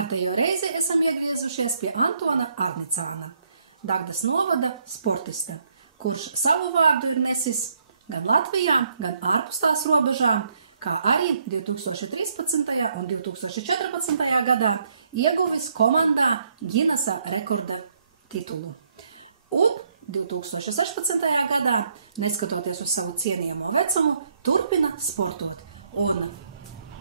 kārtējo reizi esam iegriezušies pie Antona Arnicāna, Dagdas novada sportista, kurš savu vārdu ir nesis gan Latvijā, gan ārpus tās robežām, kā arī 2013. un 2014. gadā ieguvis komandā Ginesa rekorda titulu. Un 2016. gadā, neskatoties uz savu cienījamo vecumu, turpina sportot un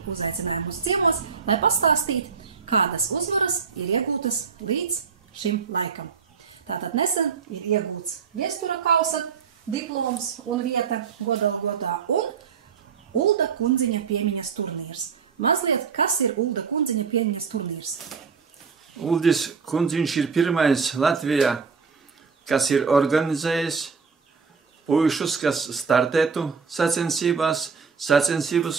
uzaicināja mūs ciemos, lai pastāstītu, kādas uzvaras ir iegūtas līdz šim laikam. Tātad nesen ir iegūts viestura kausa diploms un vieta godalgotā un Ulda Kundziņa piemiņas turnīrs. Mazliet, kas ir Ulda Kundziņa piemiņas turnīrs? Uldis Kundziņš ir pirmais Latvijā, kas ir organizējis puišus, kas startētu sacensības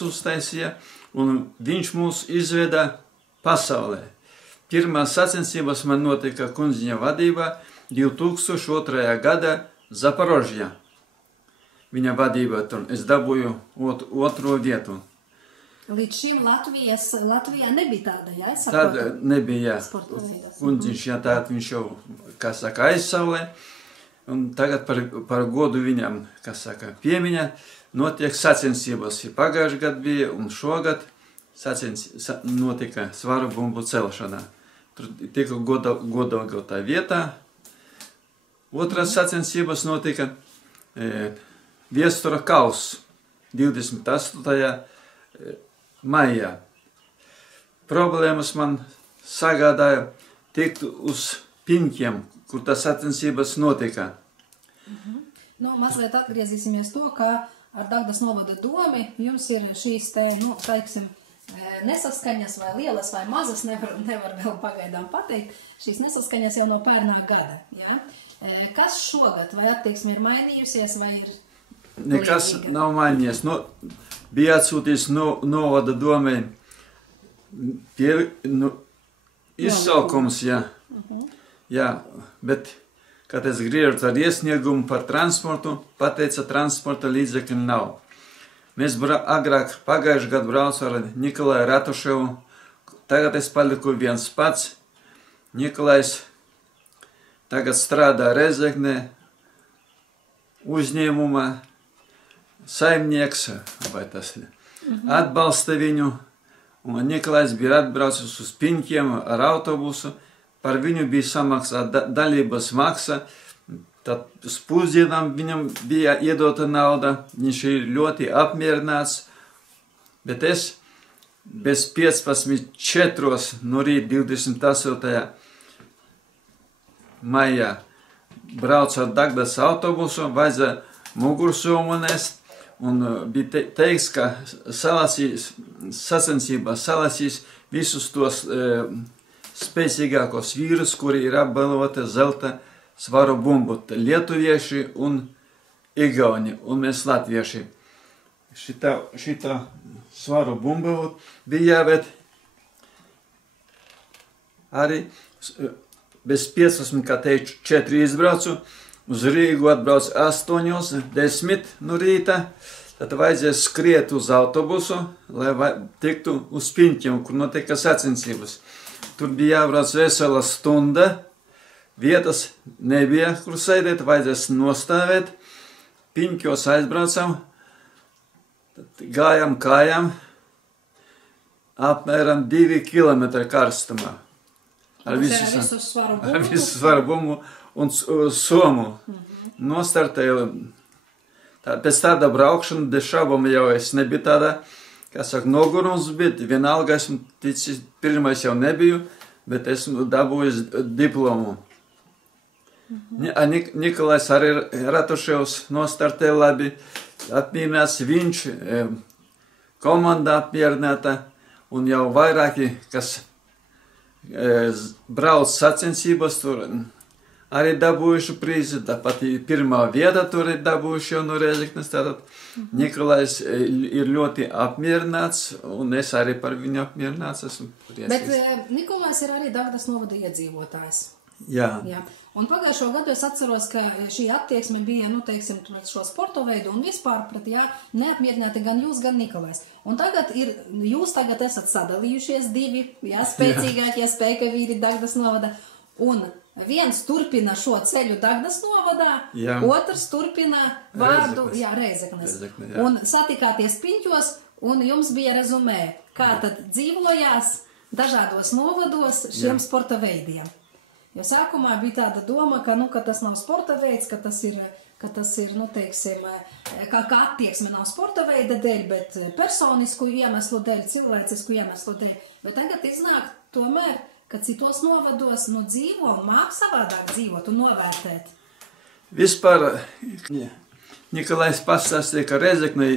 uztaisīja, un viņš mūs izveda pasaulē. Pirmās sacensības man notika Kundziņa vadībā 2002. gada Zaporožjā. Viņa vadībā tur es dabūju otro vietu. Līdz šim Latvijā nebija tāda, jā? Tāda nebija, jā. Kundziņš, jā, tāda viņš jau, kā saka, aizsaulē. Un tagad par godu viņam, kā saka, piemiņa, notiek sacensības. Pagājuši gadu bija un šogad notika svaru bumbu celšanā. Tur tika godalgotā vietā. Otras sacensības notika viestura kauss 28. maijā. Problēmas man sagādāja tikt uz Piņķiem, kur tas sacensības notika. Nu, mazliet atgriezīsimies to, ka ar Dagdas novada domi jums ir šīs te, nu, teiksim, nesaskaņas vai lielas vai mazas, nevar vēl pagaidām pateikt, šīs nesaskaņas jau no pērnā gada, jā? Kas šogad, vai attieksme ir mainījusies, vai ir nekas nav mainījies. Bija atsūtījis novada domai izsaukums, jā. Jā, bet, kad es griežu ar iesniegumu par transportu, pateica, transporta līdzekļu nav. Mēs agrāk pagājuši gadu braucu ar Nikolaju Ratuševu, tagad es paliku viens pats. Nikolajs tagad strādā Rezeknē, uzņēmumā, saimnieks, vai tas atbalsta viņu, un Nikolajs bija atbraucis uz Piņķiem ar autobusu, par viņu bija samaksā dalības maksa, tad uz pusdienām viņam bija iedota nauda, viņš ir ļoti apmierināts, bet es bez 15:04 no rīta 28. maijā braucu ar Dagdas autobusu, vajadzēja mugursomu nest, un bija teiks, ka sacensībās salasīs visus tos spēcīgākos vīrus, kuri ir apbalvoti zelta svaru bumbu, lietuvieši un igauni, un mēs latvieši. Šitā svaru bumbu bija jāvērt arī bez 15, kā teicu, 4 izbraucu, uz Rīgu atbraucu 8, 10 no rīta, tad vajadzēja skriet uz autobusu, lai tiktu uz Piņķiem, kur notika sacensības. Tur bija jābrauc vesela stunda, vietas nebija, kur sēdēt, vajadzēs nostāvēt. Piņķos aizbraucam, gājām kājām, apmēram 2 kilometri karstumā. Ar visu svaru bumbu un somu. Nostartēju. Pēc tāda braukšana, bez šaubām jau es nebiju tāda, kā saka, nogurums, bet vienalga esmu ticis, pirmais jau nebiju, bet esmu dabūjis diplomu. Nikolais arī Ratuševs nostartēja labi, apmierināts viņš, komanda apmierināta, un jau vairāki, kas brauc sacensības, tur arī dabūjuši prīzi, tāpat pirmā vieta tur ir dabūjuši jau no Rezeknes, tātad Nikolais ir ļoti apmierināts, un es arī par viņu apmierināts esmu priecīgs. Bet Nikolais ir arī Dagdas novada iedzīvotājs. Jā. Jā. Un pagājušo gadu es atceros, ka šī attieksme bija, nu, teiksim, pret šo sporta veidu un vispār pret, jā, neapmierināti gan jūs, gan Nikolais. Un tagad jūs tagad esat sadalījušies divi, jā, spēcīgākie spēkavīri Dagdas novada. Un viens turpina šo ceļu Dagdas novadā, jā. Otrs turpina vārdu, Rēzeknes. Un satikāties Piņķos, un jums bija rezumē, kā tad dzīvojās dažādos novados šiem sporta veidiem. Jo sākumā bija tāda doma, ka, ka tas nav sporta veids, ka tas ir, nu, teiksim, kā attieksme nav sporta veida dēļ, bet personisku iemeslu dēļ, cilvēcisku iemeslu dēļ. Bet tagad iznāk tomēr, ka citos novados, nu, dzīvo un māk savādāk dzīvot un novērtēt. Vispār, Nikolais pastāstīja, ka Rēzeknē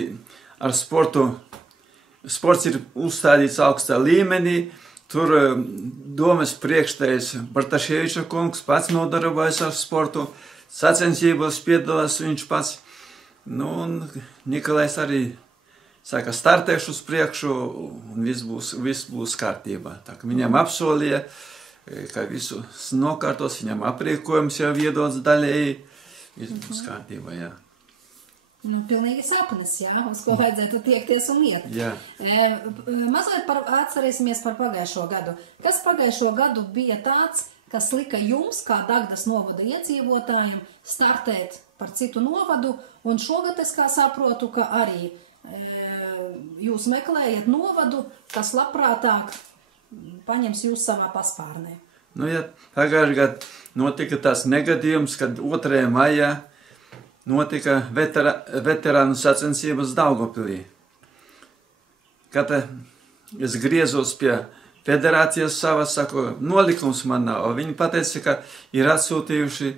ar sports ir uzstādīts augstā līmenī. Tur domas priekštējs Bartaševiča kungs pats nodarbojas ar sportu, sacensībos piedalās viņš pats. Nu, un Nikolais arī saka, startēšu uz priekšu, un viss būs kārtībā. Tā kā viņam apsolīja, ka visu nokārtos, viņam aprīkojums jau iedots daļēji, viss būs kārtībā, jā. Nu, pilnīgi sapnis, jā, uz ko vajadzētu tiekties un iet. Jā. Mazliet atcerēsimies par pagājušo gadu. Kas pagājušo gadu bija tāds, kas lika jums, kā Dagdas novada iedzīvotājiem, startēt par citu novadu, un šogad es kā saprotu, ka arī jūs meklējat novadu, kas labprātāk paņems jūs savā paspārnē. Nu, ja pagājušajā gadā notika tas negadījums, kad 2. maijā notika veterānu sacensības Daugavpilī. Kad es griezos pie federācijas savas, saku, nolikums man nav. Viņi pateica, ka ir atsūtījuši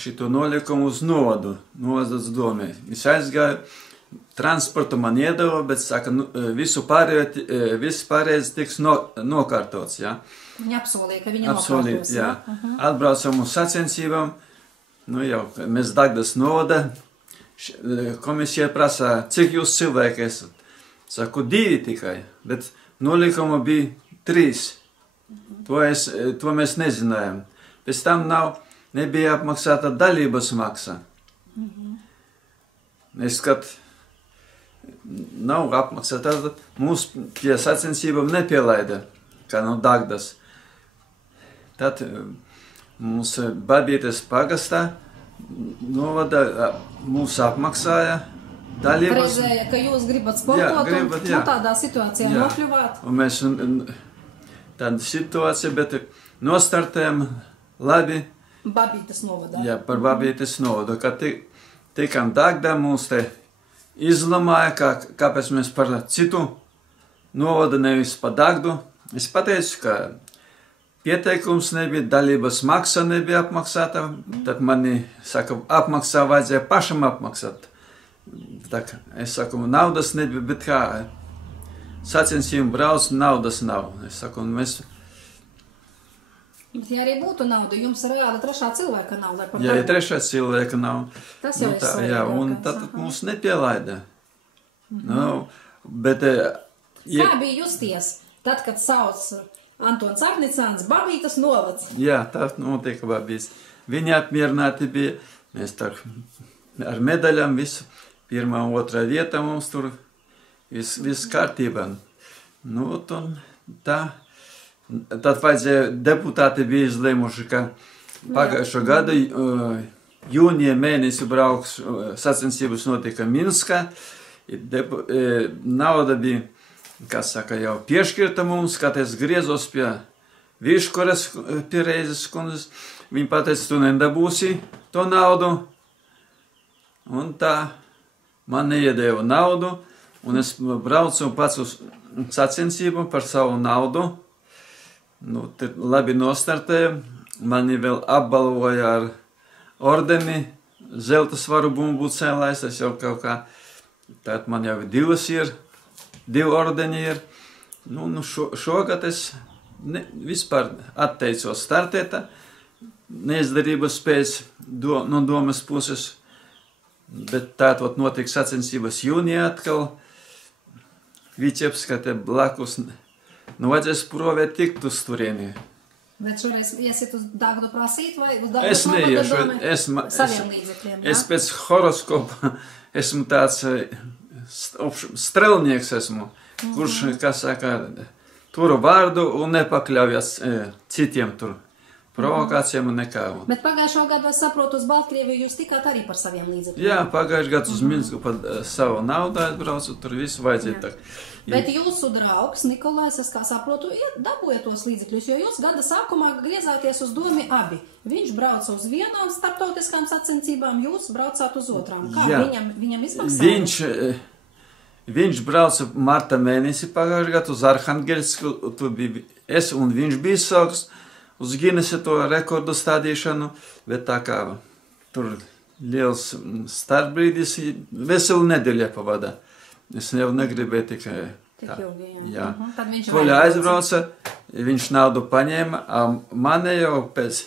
šito nolikumu uz novadas domē. Es aizgāju, transportu man iedeva, bet saka, viss pārējais tiks nokārtots. Ja? Viņi apsolīja, ka viņi nokārtos. Jā. Atbraucam uz sacensībām. Nu jau, mēs Dagdas novada, komisija prasa, cik jūs cilvēki esat? Saku, 2 tikai, bet nolikuma bija 3. To mēs nezinājām. Pēc tam nebija apmaksāta dalības maksa. Es skat, nav apmaksāta, tad mūs pie sacensībām nepielaida, kā no Dagdas. Tad mums Babītes pagastā novada mūs apmaksāja dalības. Reizēja, ka jūs gribat sportot un tādā situācijā nokļuvāt. Un mēs tāda situācija, bet nostartējam labi. Babītes novadā. Jā, par Babītes novadu. Kad tikām Dagdā, mūs te izlamāja, kāpēc mēs par citu novadu, nevis par Dagdu. Es pateicu, ka pieteikums nebija, dalības maksa nebija apmaksāta, tad mani, saka, apmaksā vajadzēja pašam apmaksāt. Tak, es saku, naudas nebija, bet kā, sacensību brauc, naudas nav. Es saku, un mēs... Bet ja arī būtu nauda, jums reāli 3. cilvēka nav, lai par Jā, 3. cilvēka nav. Tas jau ir svarīgi. Jā, un tad mūs nepielaida. Nu, bet... Kā bija justies, tad, kad sauc... Antons Arnicāns, Babītes novads. Jā, tā notika Babītes. Viņi apmierināti bija. Mēs tā ar medaļām visu. 1. un 2. vieta mums tur viss kārtībā. Nu, un tā. Tad vajadzēja, deputāti bija izlēmuši, ka pagājušo gadu jūnija mēnesi brauks, sacensības notika Minskā. Nauda bija, kas saka, jau piešķirta mums, kad es griezos pie Viškoras pie Reizes kundzes. Viņa pateica, tu nedabūsi to naudu. Un tā man neiedēva naudu, un es braucu pats uz sacensību par savu naudu. Nu, tad labi nostartēju. Mani vēl apbalvoja ar ordeni, zelta svaru bumbu cēlājs, tas jau kaut kā. Tad man jau 2 ordeni ir. Nu, šogad es vispār atteicos startēt, neizdarības pēc no domas puses, bet tātad notiek sacensības jūnijā atkal. Viķeps, ka te blakus, nu vajadzēs provēt tikt uz turieni. Bet šoreiz iesiet uz Dagdu prasīt vai uz Es neiešu, saviem līdzekļiem, es pēc horoskopa esmu tāds strelnieks esmu, kurš, kā saka, turu vārdu un nepakļaujas citiem tur provokācijām un nekā. Bet pagājušo gadu, es saprotu, uz Baltkrieviju jūs tikāt arī par saviem līdzekļiem. Jā, pagājušajā gadā uz Minsku par savu naudu aizbraucu, tur visu vajadzēja tā. Bet jūsu draugs Nikolais, es kā saprotu, dabūja tos līdzekļus, jo jūs gada sākumā griezāties uz domi abi. Viņš brauca uz vienām starptautiskām sacensībām, jūs braucāt uz otrām. Kā viņam izmaksāja? Viņš brauca marta mēnesi pagājušajā gadā uz Arhangelsku, tur bija es un viņš bija sauks uz Ginesa to rekordu stādīšanu, bet tā kā tur liels starpbrīdis, veselu nedēļu pavada. Es jau negribēju tikai tā. Jā. Poļa aizbrauca, viņš naudu paņēma, a mane jau pēc,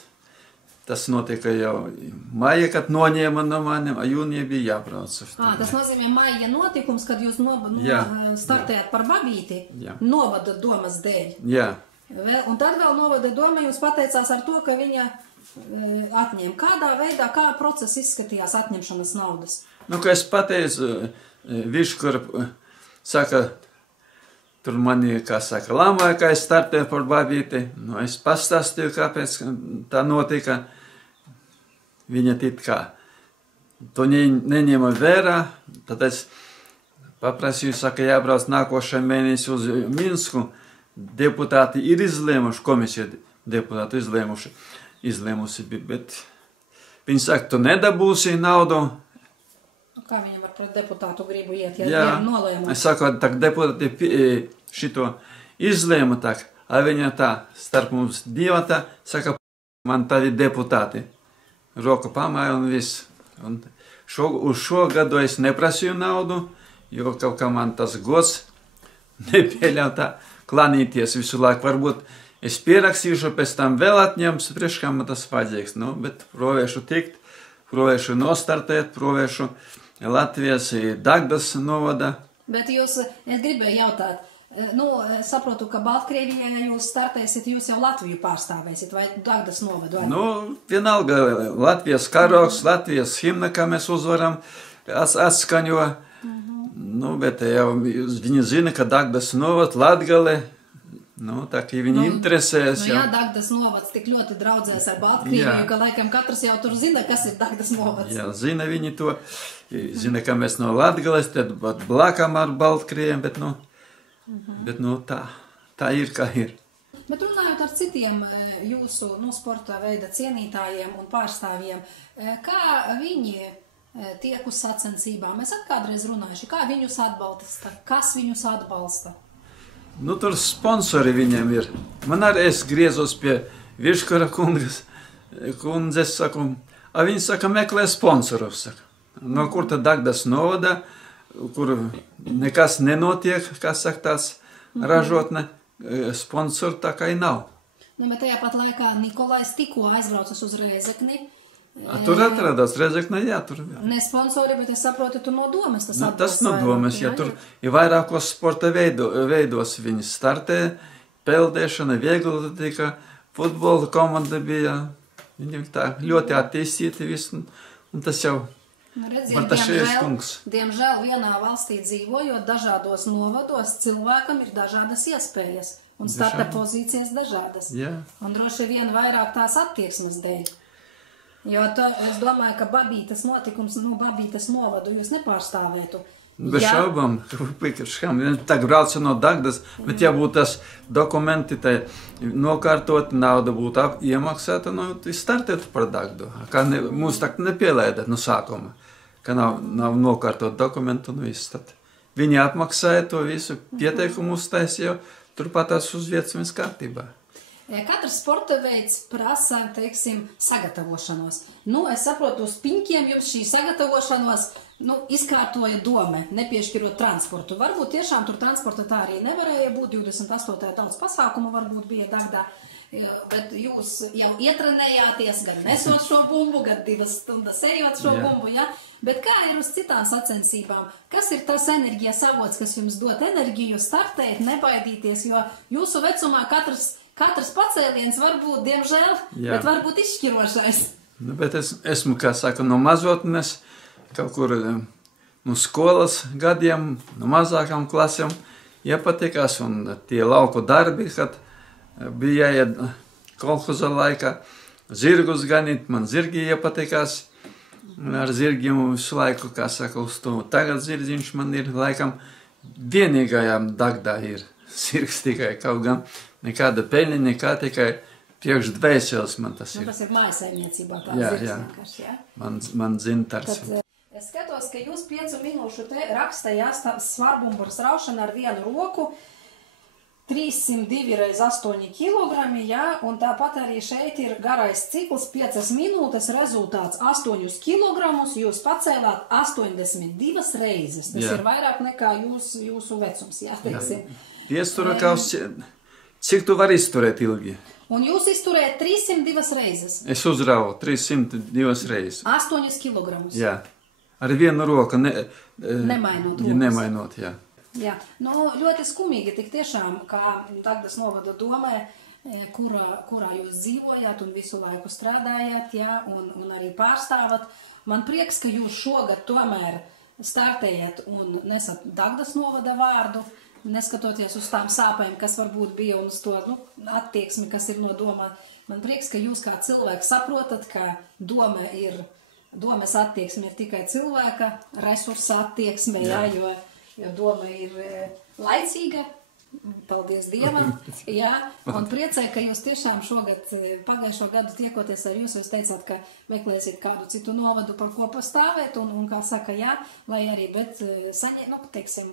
tas notika jau maija, kad noņēma no maniem, a jūnija bija jābrauc. Tas nozīmē maija notikums, kad jūs startējat par babīti, novada domas dēļ. Jā. Un tad vēl novada doma jums pateicās ar to, ka viņa atņēma. Kādā veidā, kā process izskatījās atņemšanas naudas? Nu, ka es pateicu, viņš, kur saka, tur mani, kā saka, lamāja, ka es startēju par babīti. Nu, es pastāstīju, kāpēc tā notika. Viņa tit kā to neņēma vērā. Tad es paprasīju, saka, jābrauc nākošajā mēnesī uz Minsku. Deputāti ir izlēmuši, komisija deputāti izlēmusi, bet viņi saka, tu nedabūsi naudu. Kā viņam ar deputātu gribu iet, ja nolēma? Es saku, tak deputāti šito izlēma tak, a viņa tā starp mums divatā, saka, man tavi deputāti. Roku pamāja un viss. Un uz šo gadu es neprasīju naudu, jo kaut kā man tas gods nepieļauj tā klanīties visu laiku. Varbūt es pierakstīšu, pēc tam vēl atņemšu, priekš kā man tas vajadzīgs. Nu, bet provēšu tikt, provēšu nostartēt, provēšu Latvijas Dagdas novada. Bet jūs, es gribēju jautāt, saprotu, ka Baltkrievijā, ja jūs startēsiet, jūs jau Latviju pārstāvēsiet, vai Dagdas novadu? Vienalga, Latvijas karoks, Latvijas himna, kā mēs uzvaram, atskaņo. Bet jau viņi zina, ka Dagdas novad Latgale, tā kā viņi interesēs. Dagdas novads tik ļoti draudzēs ar Baltkrieviju, ka laikam katrs jau tur zina, kas ir Dagdas novads. Jā, zina viņi to. Zina, ka mēs no Latgales, tad blakām ar Baltkrieviem, bet tā ir, kā ir. Bet runājot ar citiem jūsu sporta veida cienītājiem un pārstāvjiem, kā viņi tiek uz sacensībām? Mēs kādreiz runājuši, kā viņus atbalsta, kas viņus atbalsta? Tur sponsori viņiem ir. Man arī es griezos pie Virškara kundzes, saku, a viņi saka, meklē sponsorus, saka. No kur tad Dagdas novada, kur nekas nenotiek, kā saka tās ražotne, sponsoru tā kā nav. Bet tajā pat laikā Nikolais tikko aizbraucas uz Rēzekni. Tur atradās Rēzekne, jā, tur. Ne sponsori, bet es saprotu, tu no domes tas atbalsts. Tas no domes, jā, tur ir vairākos sporta veidos viņi startē, peldēšana, viegla tika, futbola komanda bija, viņi tā ļoti attīstīti visu, un tas jau Diemžēl vienā valstī dzīvojot dažādos novados, cilvēkam ir dažādas iespējas un starta pozīcijas dažādas. Un droši vien vairāk tās attieksmes dēļ. Jo es domāju, ka babītas notikums, babītas novadu jūs nepārstāvētu. Bez šaubām, tā brauca no Dagdas, bet ja būtu tas dokumenti nokārtot, nauda būtu iemaksāta, startētu par Dagdu. Kā mums tā nepielēda no sākuma, ka nav nokārtot dokumentu un viss. Tad viņi apmaksāja to visu, pieteikumu uztaisīja, turpat tās uz vietas viens kārtībā. Katrs sporta veids prasa, teiksim, sagatavošanos. Es saprotu, uz piņķiem jums šī sagatavošanos izkārtoja dome, nepiešķirot transportu. Varbūt tiešām tur transporta tā arī nevarēja būt, 28. tautas pasākumu varbūt bija Dagdā, bet jūs jau ietrenējāties, gan nesot šo bumbu, gan 2 stundas ejot šo bumbu, ja? Bet kā ir uz citām sacensībām? Kas ir tas enerģijas avots, kas jums dod enerģiju startēt, nebaidīties, jo jūsu vecumā katrs katrs pacēliens var būt, diemžēl, Jā. bet var būt izšķirošais. Nu, bet es esmu, kā saka, no mazotnes, kaut kur no skolas gadiem, no mazākām klasēm iepatikās, un tie lauku darbi, kad bija jāiet kolhoza laikā, zirgus ganīt, man zirgi iepatikās, ar zirgiem visu laiku, kā saka, uz to. Tagad zirdziņš man ir laikam vienīgajām Dagdā ir zirgs tikai, kaut gan nekāda peļņa, nekā tikai priekš dvēseles man tas ir. Nu, tas ir mājasaimniecībā tā Jā, zirgs jā. vienkārši, jā? Man dzintars. Tad, es skatos, ka jūs 5 minūšu te rakstējāt svarbumburs raušana ar vienu roku, 302 reiz 8 kilogrami, jā, un tāpat arī šeit ir garais cikls 5 minūtes, rezultāts 8 kilogramus, jūs pacēlāt 82 reizes. Tas Jā. ir vairāk nekā jūsu vecums, jā, teiksim. Piestura kaus, cik tu vari izturēt ilgi? Un jūs izturējat 302 reizes, Es uzraugu 302 reizes. 8 kilogramus. Jā. Ar vienu roku Nemainot rokas. Nemainot, jā. Jā, nu, ļoti skumīgi tik tiešām, kā Dagdas novada domē, kurā jūs dzīvojat un visu laiku strādājat, jā, un arī pārstāvat. Man prieks, ka jūs šogad tomēr startējat un nesat Dagdas novada vārdu, neskatoties uz tām sāpēm, kas varbūt bija un uz to attieksmi, kas ir no doma. Man prieks, ka jūs kā cilvēks saprotat, ka domes attieksme ir tikai cilvēka resursa attieksme, jā, jo doma ir laicīga, paldies Dievam, jā, un priecē, ka jūs tiešām šogad, pagājušo gadu tiekoties ar jūs teicāt, ka meklēsiet kādu citu novadu, par ko pastāvēt, un kā saka, jā, lai arī, bet teiksim,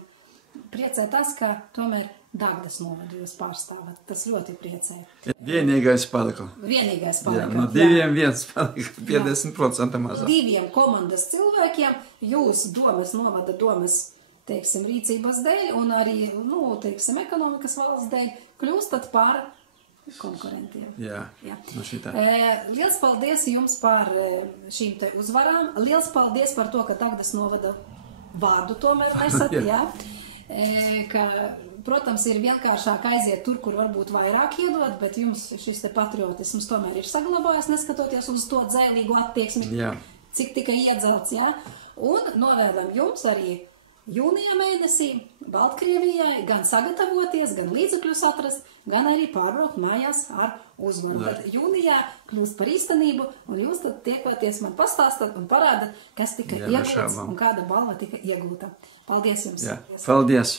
priecē tas, ka tomēr Dagdas novadu jūs pārstāvat, tas ļoti priecē. Vienīgais paliku. Vienīgais palika. Jā, no 2 viens palika 50% mazāk. 2 komandas cilvēkiem jūs domas, teiksim, rīcības dēļ un arī, teiksim, ekonomikas valsts dēļ kļūstat par konkurentiem. Jā. No šitā. Liels paldies jums par šīm te uzvarām. Liels paldies par to, ka Dagdas novada vārdu tomēr esat, jā. Ka, protams, ir vienkāršāk aiziet tur, kur varbūt vairāk iedot, bet jums šis te patriotisms tomēr ir saglabājis, neskatoties uz to dzēlīgu attieksmi, Jā. cik tika iedzelts, jā. Un novēlam jums arī jūnijā mēnesī Baltkrievijai gan sagatavoties, gan līdzekļus atrast, gan arī pārbraukt mājās ar uzvaru. Tad jūnijā kļūst par īstenību, un jūs tad tiekoties man pastāstat un parādat, kas tika iegūts un kāda balva tika iegūta. Paldies jums! Jā. Paldies!